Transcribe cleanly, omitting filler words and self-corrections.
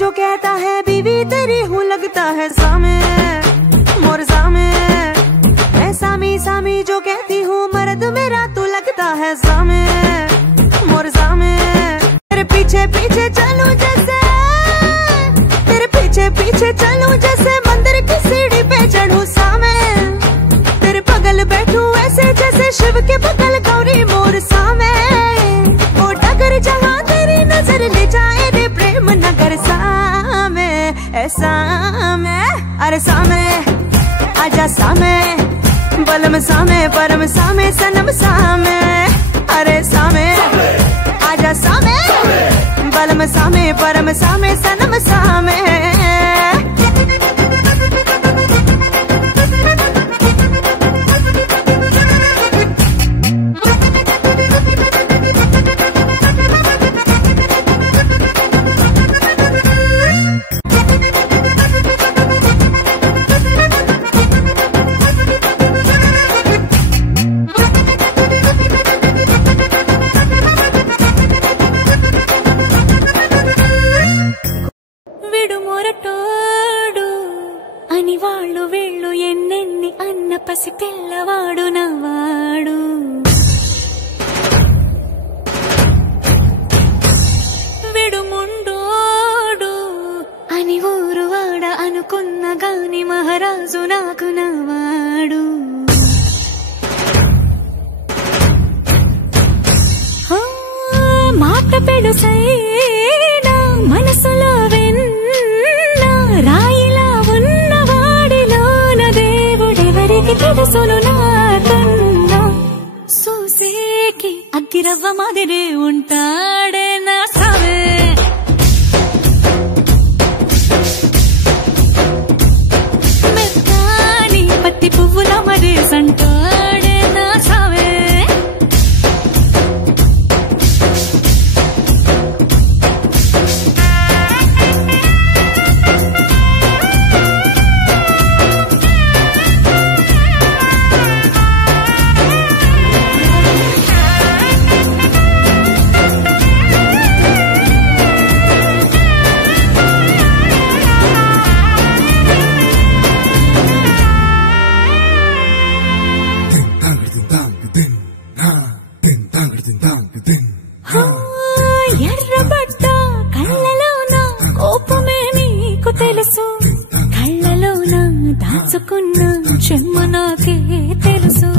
जो कहता है बीवी तेरी हूँ लगता है सामे मोर सामे। मैं सामी सामी जो कहती हूँ मर्द मेरा तू लगता है सामे मोर सामे। तेरे पीछे पीछे चलूं जैसे, तेरे पीछे पीछे चलूं जैसे मंदिर की सीढ़ी पे चढ़ूं सामे। तेरे बगल बैठूं ऐसे जैसे शिव के बगल गौरी मोर सामे। ओ डगर जहाँ तेरी नजर ले जाए रे प्रेम नगर सामे ऐसा मैं। अरे सामे आजा सामे बलम सामे परम सामे सनम सामे। अरे सामे आजा सामे बलम सामे परम सामे सनम सामे। వాళ్ళు వీళ్ళు ఎన్నెన్ని అన్న పసి పిల్లవాడు నవ్వాడు. విడుముండోడు అని ఊరు వాడ అనుకున్న గాని మహారాజు నాకు నవ్వాడు. మాట పెడుసైనా మనసులో వెన్న రాయిలా ఉన్నవాడిలోన దేవుడెవరికి తెలుసును నాకన్నా. చూసేకి అగ్గిరవ్వ మాదిరే ఉంటాడే నా సామే. మెత్తాని పత్తి పువ్వుల మరేసంటాడే నా సామే. ఎర్రబడ్డ కళ్ళలోన కోపమే నీకు తెలుసు, కళ్ళలోన దాచుకున్న చెమ్మ నాకే తెలుసు.